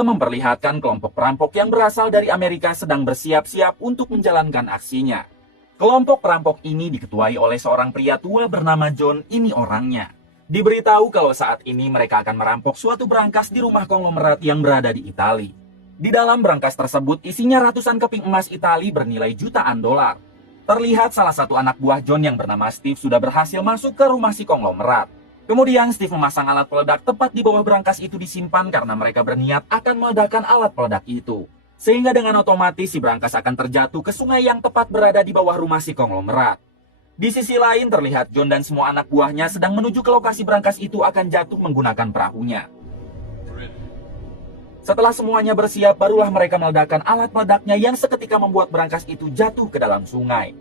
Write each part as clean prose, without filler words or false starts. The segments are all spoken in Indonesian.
Sistem memperlihatkan kelompok perampok yang berasal dari Amerika sedang bersiap-siap untuk menjalankan aksinya. Kelompok perampok ini diketuai oleh seorang pria tua bernama John, ini orangnya. Diberitahu kalau saat ini mereka akan merampok suatu brankas di rumah konglomerat yang berada di Italia. Di dalam brankas tersebut isinya ratusan keping emas Italia bernilai jutaan dolar. Terlihat salah satu anak buah John yang bernama Steve sudah berhasil masuk ke rumah si konglomerat. Kemudian Steve memasang alat peledak tepat di bawah brankas itu disimpan karena mereka berniat akan meledakkan alat peledak itu. Sehingga dengan otomatis si brankas akan terjatuh ke sungai yang tepat berada di bawah rumah si konglomerat. Di sisi lain terlihat John dan semua anak buahnya sedang menuju ke lokasi brankas itu akan jatuh menggunakan perahunya. Setelah semuanya bersiap, barulah mereka meledakkan alat meledaknya yang seketika membuat brankas itu jatuh ke dalam sungai.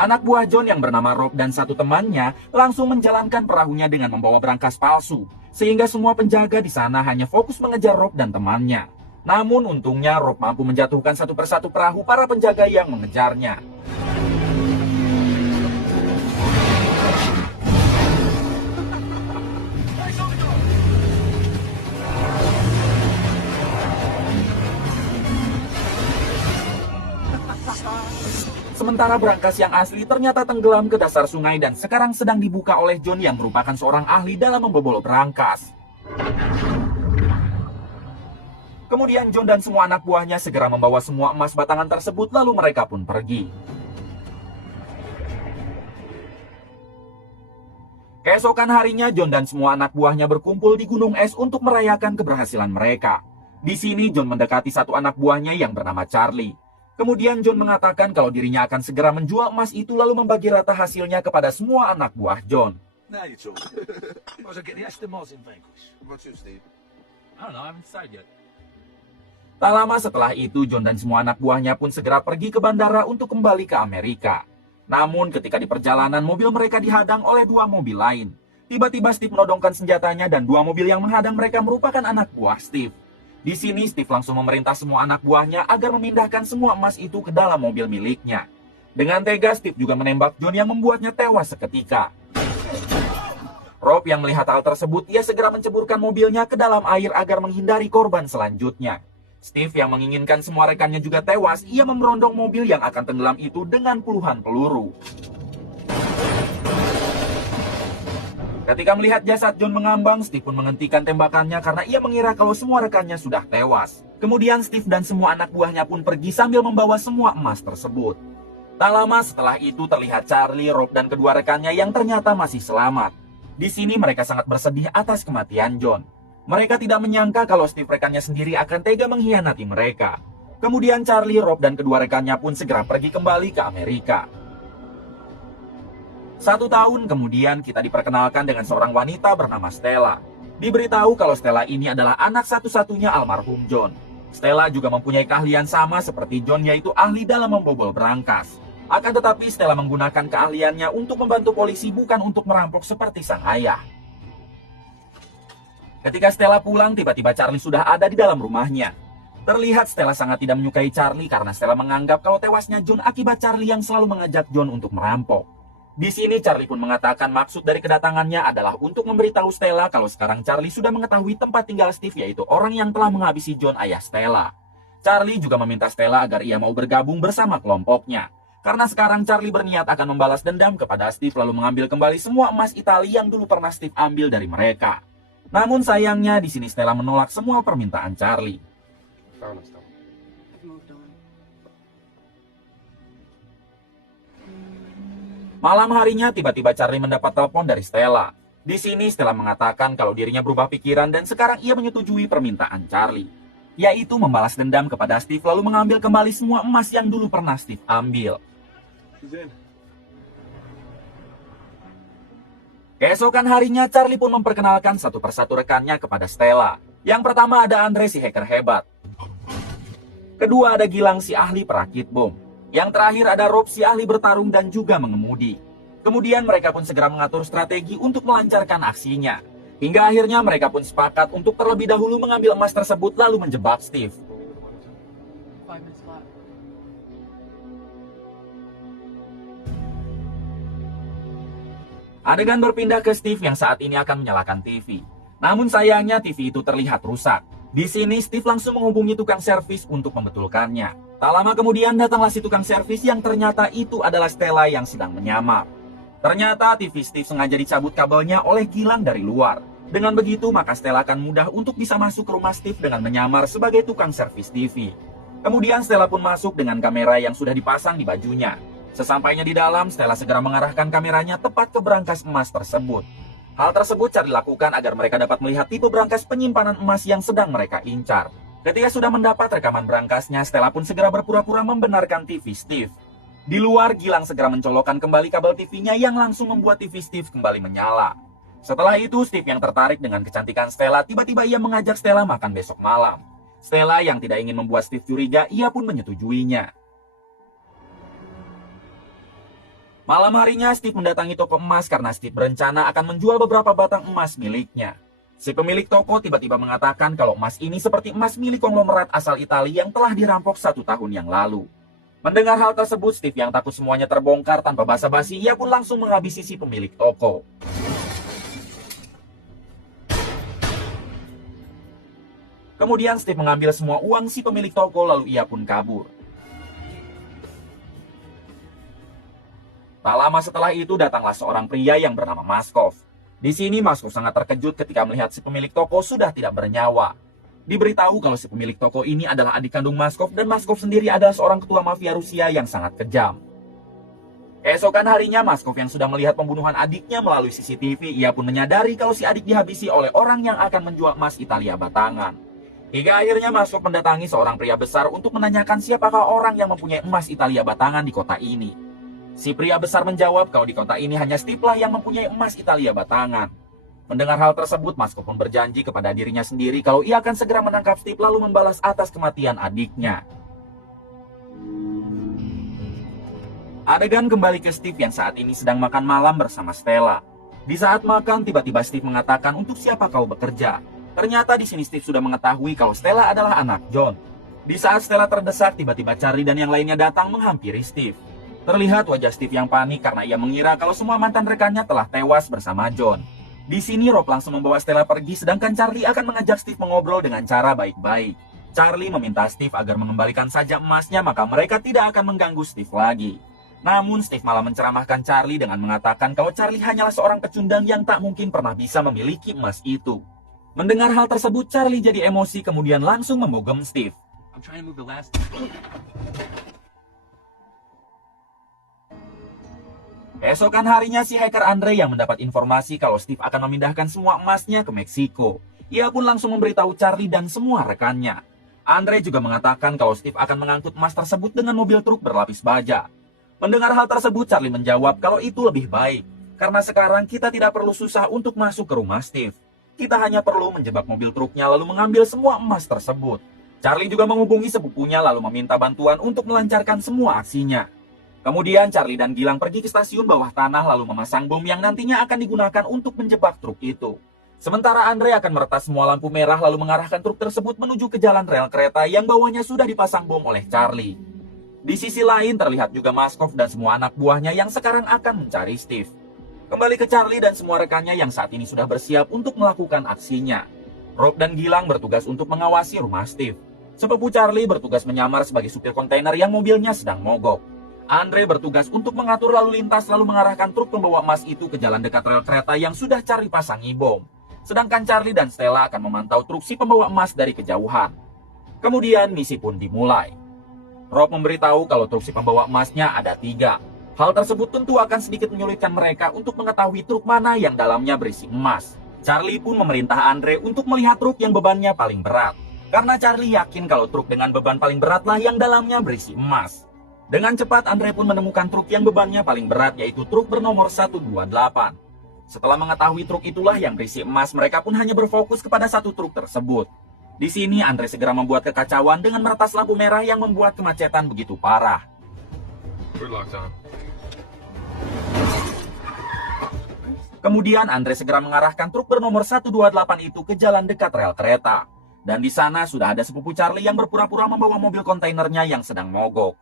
Anak buah John yang bernama Rob dan satu temannya langsung menjalankan perahunya dengan membawa brankas palsu, sehingga semua penjaga di sana hanya fokus mengejar Rob dan temannya. Namun untungnya Rob mampu menjatuhkan satu persatu perahu para penjaga yang mengejarnya. Sementara brankas yang asli ternyata tenggelam ke dasar sungai dan sekarang sedang dibuka oleh John yang merupakan seorang ahli dalam membobol brankas. Kemudian John dan semua anak buahnya segera membawa semua emas batangan tersebut lalu mereka pun pergi. Keesokan harinya John dan semua anak buahnya berkumpul di gunung es untuk merayakan keberhasilan mereka. Di sini John mendekati satu anak buahnya yang bernama Charlie. Kemudian John mengatakan kalau dirinya akan segera menjual emas itu lalu membagi rata hasilnya kepada semua anak buah John. Tak lama setelah itu John dan semua anak buahnya pun segera pergi ke bandara untuk kembali ke Amerika. Namun ketika di perjalanan mobil mereka dihadang oleh dua mobil lain. Tiba-tiba Steve menodongkan senjatanya dan dua mobil yang menghadang mereka merupakan anak buah Steve. Di sini Steve langsung memerintah semua anak buahnya agar memindahkan semua emas itu ke dalam mobil miliknya. Dengan tega Steve juga menembak John yang membuatnya tewas seketika. Rob yang melihat hal tersebut, ia segera menceburkan mobilnya ke dalam air agar menghindari korban selanjutnya. Steve yang menginginkan semua rekannya juga tewas, ia memberondong mobil yang akan tenggelam itu dengan puluhan peluru. Ketika melihat jasad John mengambang, Steve pun menghentikan tembakannya karena ia mengira kalau semua rekannya sudah tewas. Kemudian Steve dan semua anak buahnya pun pergi sambil membawa semua emas tersebut. Tak lama setelah itu terlihat Charlie, Rob, dan kedua rekannya yang ternyata masih selamat. Di sini mereka sangat bersedih atas kematian John. Mereka tidak menyangka kalau Steve rekannya sendiri akan tega mengkhianati mereka. Kemudian Charlie, Rob, dan kedua rekannya pun segera pergi kembali ke Amerika. 1 tahun kemudian kita diperkenalkan dengan seorang wanita bernama Stella. Diberitahu kalau Stella ini adalah anak satu-satunya almarhum John. Stella juga mempunyai keahlian sama seperti John, yaitu ahli dalam membobol brankas. Akan tetapi Stella menggunakan keahliannya untuk membantu polisi, bukan untuk merampok seperti sang ayah. Ketika Stella pulang, tiba-tiba Charlie sudah ada di dalam rumahnya. Terlihat Stella sangat tidak menyukai Charlie karena Stella menganggap kalau tewasnya John akibat Charlie yang selalu mengajak John untuk merampok. Di sini Charlie pun mengatakan maksud dari kedatangannya adalah untuk memberitahu Stella kalau sekarang Charlie sudah mengetahui tempat tinggal Steve, yaitu orang yang telah menghabisi John, ayah Stella. Charlie juga meminta Stella agar ia mau bergabung bersama kelompoknya. Karena sekarang Charlie berniat akan membalas dendam kepada Steve lalu mengambil kembali semua emas Italia yang dulu pernah Steve ambil dari mereka. Namun sayangnya di sini Stella menolak semua permintaan Charlie. Malam harinya tiba-tiba Charlie mendapat telepon dari Stella. Di sini Stella mengatakan kalau dirinya berubah pikiran dan sekarang ia menyetujui permintaan Charlie, yaitu membalas dendam kepada Steve lalu mengambil kembali semua emas yang dulu pernah Steve ambil. Keesokan harinya Charlie pun memperkenalkan satu persatu rekannya kepada Stella. Yang pertama ada Andre, si hacker hebat. Kedua ada Gilang, si ahli perakit bom. Yang terakhir ada Rob, si ahli bertarung dan juga mengemudi. Kemudian mereka pun segera mengatur strategi untuk melancarkan aksinya. Hingga akhirnya mereka pun sepakat untuk terlebih dahulu mengambil emas tersebut lalu menjebak Steve. Adegan berpindah ke Steve yang saat ini akan menyalakan TV. Namun sayangnya TV itu terlihat rusak. Di sini Steve langsung menghubungi tukang servis untuk membetulkannya. Tak lama kemudian datanglah si tukang servis yang ternyata itu adalah Stella yang sedang menyamar. Ternyata TV Steve sengaja dicabut kabelnya oleh Gilang dari luar. Dengan begitu maka Stella akan mudah untuk bisa masuk ke rumah Steve dengan menyamar sebagai tukang servis TV. Kemudian Stella pun masuk dengan kamera yang sudah dipasang di bajunya. Sesampainya di dalam, Stella segera mengarahkan kameranya tepat ke berangkas emas tersebut. Hal tersebut Charlie lakukan agar mereka dapat melihat tipe berangkas penyimpanan emas yang sedang mereka incar. Ketika sudah mendapat rekaman berangkasnya, Stella pun segera berpura-pura membenarkan TV Steve. Di luar, Gilang segera mencolokkan kembali kabel TV-nya yang langsung membuat TV Steve kembali menyala. Setelah itu, Steve yang tertarik dengan kecantikan Stella, tiba-tiba ia mengajak Stella makan besok malam. Stella yang tidak ingin membuat Steve curiga, ia pun menyetujuinya. Malam harinya, Steve mendatangi toko emas karena Steve berencana akan menjual beberapa batang emas miliknya. Si pemilik toko tiba-tiba mengatakan kalau emas ini seperti emas milik konglomerat asal Italia yang telah dirampok 1 tahun yang lalu. Mendengar hal tersebut, Steve yang takut semuanya terbongkar tanpa basa-basi, ia pun langsung menghabisi si pemilik toko. Kemudian Steve mengambil semua uang si pemilik toko lalu ia pun kabur. Tak lama setelah itu datanglah seorang pria yang bernama Maskov. Di sini Maskov sangat terkejut ketika melihat si pemilik toko sudah tidak bernyawa. Diberitahu kalau si pemilik toko ini adalah adik kandung Maskov dan Maskov sendiri adalah seorang ketua mafia Rusia yang sangat kejam. Keesokan harinya Maskov yang sudah melihat pembunuhan adiknya melalui CCTV, ia pun menyadari kalau si adik dihabisi oleh orang yang akan menjual emas Italia batangan. Hingga akhirnya Maskov mendatangi seorang pria besar untuk menanyakan siapakah orang yang mempunyai emas Italia batangan di kota ini. Si pria besar menjawab kalau di kota ini hanya Steve lah yang mempunyai emas Italia batangan. Mendengar hal tersebut, Maskov pun berjanji kepada dirinya sendiri kalau ia akan segera menangkap Steve lalu membalas atas kematian adiknya. Adegan kembali ke Steve yang saat ini sedang makan malam bersama Stella. Di saat makan, tiba-tiba Steve mengatakan untuk siapa kau bekerja. Ternyata di sini Steve sudah mengetahui kalau Stella adalah anak John. Di saat Stella terdesak, tiba-tiba Charlie dan yang lainnya datang menghampiri Steve. Terlihat wajah Steve yang panik karena ia mengira kalau semua mantan rekannya telah tewas bersama John. Di sini Rob langsung membawa Stella pergi sedangkan Charlie akan mengajak Steve mengobrol dengan cara baik-baik. Charlie meminta Steve agar mengembalikan saja emasnya maka mereka tidak akan mengganggu Steve lagi. Namun Steve malah menceramahkan Charlie dengan mengatakan kalau Charlie hanyalah seorang pecundang yang tak mungkin pernah bisa memiliki emas itu. Mendengar hal tersebut Charlie jadi emosi kemudian langsung membogem Steve. Keesokan harinya si hacker Andre yang mendapat informasi kalau Steve akan memindahkan semua emasnya ke Meksiko. Ia pun langsung memberitahu Charlie dan semua rekannya. Andre juga mengatakan kalau Steve akan mengangkut emas tersebut dengan mobil truk berlapis baja. Mendengar hal tersebut Charlie menjawab kalau itu lebih baik. Karena sekarang kita tidak perlu susah untuk masuk ke rumah Steve. Kita hanya perlu menjebak mobil truknya lalu mengambil semua emas tersebut. Charlie juga menghubungi sepupunya lalu meminta bantuan untuk melancarkan semua aksinya. Kemudian Charlie dan Gilang pergi ke stasiun bawah tanah lalu memasang bom yang nantinya akan digunakan untuk menjebak truk itu. Sementara Andre akan meretas semua lampu merah lalu mengarahkan truk tersebut menuju ke jalan rel kereta yang bawahnya sudah dipasang bom oleh Charlie. Di sisi lain terlihat juga Maskov dan semua anak buahnya yang sekarang akan mencari Steve. Kembali ke Charlie dan semua rekannya yang saat ini sudah bersiap untuk melakukan aksinya. Rob dan Gilang bertugas untuk mengawasi rumah Steve. Sepupu Charlie bertugas menyamar sebagai supir kontainer yang mobilnya sedang mogok. Andre bertugas untuk mengatur lalu lintas lalu mengarahkan truk pembawa emas itu ke jalan dekat rel kereta yang sudah Charlie pasangi bom. Sedangkan Charlie dan Stella akan memantau truk si pembawa emas dari kejauhan. Kemudian misi pun dimulai. Rob memberitahu kalau truk si pembawa emasnya ada 3. Hal tersebut tentu akan sedikit menyulitkan mereka untuk mengetahui truk mana yang dalamnya berisi emas. Charlie pun memerintah Andre untuk melihat truk yang bebannya paling berat. Karena Charlie yakin kalau truk dengan beban paling beratlah yang dalamnya berisi emas. Dengan cepat Andre pun menemukan truk yang bebannya paling berat yaitu truk bernomor 128. Setelah mengetahui truk itulah yang berisi emas, mereka pun hanya berfokus kepada satu truk tersebut. Di sini Andre segera membuat kekacauan dengan meretas lampu merah yang membuat kemacetan begitu parah. Kemudian Andre segera mengarahkan truk bernomor 128 itu ke jalan dekat rel kereta. Dan di sana sudah ada sepupu Charlie yang berpura-pura membawa mobil kontainernya yang sedang mogok.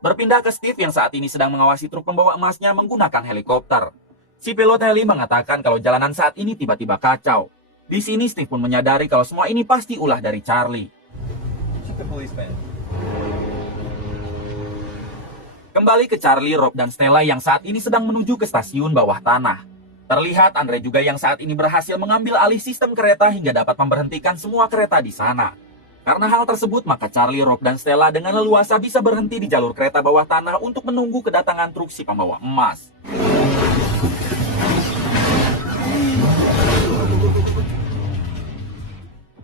Berpindah ke Steve yang saat ini sedang mengawasi truk pembawa emasnya menggunakan helikopter. Si pilot heli mengatakan kalau jalanan saat ini tiba-tiba kacau. Di sini Steve pun menyadari kalau semua ini pasti ulah dari Charlie. Kembali ke Charlie, Rob, dan Stella yang saat ini sedang menuju ke stasiun bawah tanah. Terlihat Andre juga yang saat ini berhasil mengambil alih sistem kereta hingga dapat memberhentikan semua kereta di sana. Karena hal tersebut, maka Charlie, Rob, dan Stella dengan leluasa bisa berhenti di jalur kereta bawah tanah untuk menunggu kedatangan truk si pembawa emas.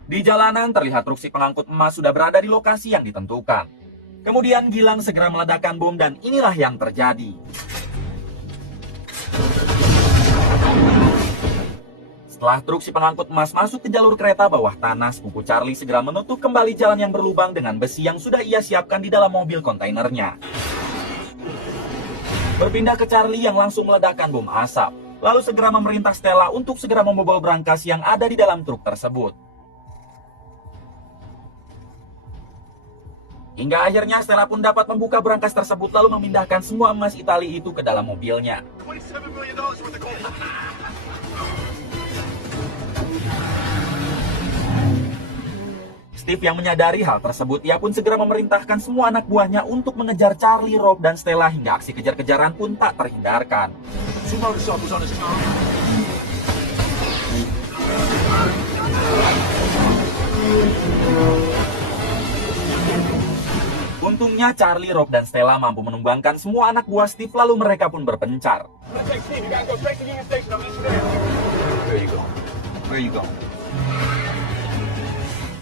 Di jalanan terlihat truk si pengangkut emas sudah berada di lokasi yang ditentukan. Kemudian Gilang segera meledakkan bom dan inilah yang terjadi. Setelah truk si pengangkut emas masuk ke jalur kereta bawah tanah, sepupu Charlie segera menutup kembali jalan yang berlubang dengan besi yang sudah ia siapkan di dalam mobil kontainernya. Berpindah ke Charlie yang langsung meledakkan bom asap, lalu segera memerintah Stella untuk segera membobol brankas yang ada di dalam truk tersebut. Hingga akhirnya Stella pun dapat membuka brankas tersebut lalu memindahkan semua emas Itali itu ke dalam mobilnya. Steve yang menyadari hal tersebut, ia pun segera memerintahkan semua anak buahnya untuk mengejar Charlie, Rob, dan Stella hingga aksi kejar-kejaran pun tak terhindarkan. Untungnya Charlie, Rob, dan Stella mampu menumbangkan semua anak buah Steve lalu mereka pun berpencar.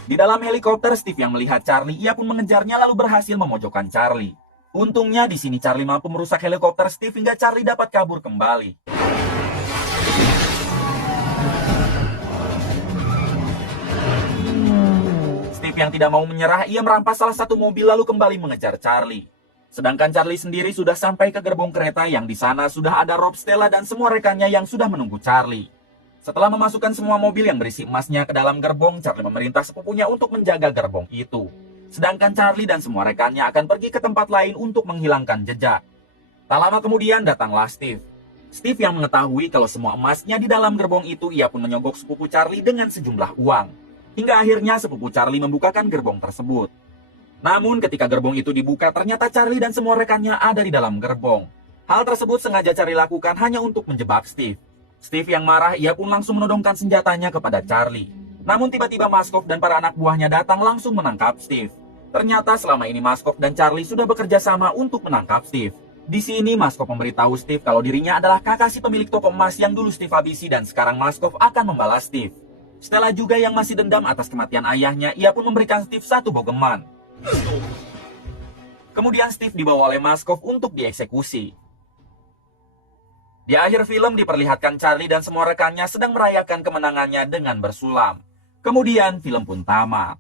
Di dalam helikopter, Steve yang melihat Charlie, ia pun mengejarnya lalu berhasil memojokkan Charlie. Untungnya di sini Charlie mampu merusak helikopter Steve hingga Charlie dapat kabur kembali. Steve yang tidak mau menyerah, ia merampas salah satu mobil lalu kembali mengejar Charlie. Sedangkan Charlie sendiri sudah sampai ke gerbong kereta yang di sana sudah ada Rob, Stella, dan semua rekannya yang sudah menunggu Charlie. Setelah memasukkan semua mobil yang berisi emasnya ke dalam gerbong, Charlie memerintah sepupunya untuk menjaga gerbong itu. Sedangkan Charlie dan semua rekannya akan pergi ke tempat lain untuk menghilangkan jejak. Tak lama kemudian datanglah Steve. Steve yang mengetahui kalau semua emasnya di dalam gerbong itu, ia pun menyogok sepupu Charlie dengan sejumlah uang. Hingga akhirnya sepupu Charlie membukakan gerbong tersebut. Namun ketika gerbong itu dibuka, ternyata Charlie dan semua rekannya ada di dalam gerbong. Hal tersebut sengaja Charlie lakukan hanya untuk menjebak Steve. Steve yang marah, ia pun langsung menodongkan senjatanya kepada Charlie. Namun tiba-tiba Maskov dan para anak buahnya datang langsung menangkap Steve. Ternyata selama ini Maskov dan Charlie sudah bekerja sama untuk menangkap Steve. Di sini Maskov memberitahu Steve kalau dirinya adalah kakak si pemilik toko emas yang dulu Steve habisi dan sekarang Maskov akan membalas Steve. Stella juga yang masih dendam atas kematian ayahnya, ia pun memberikan Steve satu bogeman. Kemudian Steve dibawa oleh Maskov untuk dieksekusi. Di akhir film diperlihatkan Charlie dan semua rekannya sedang merayakan kemenangannya dengan bersulam. Kemudian film pun tamat.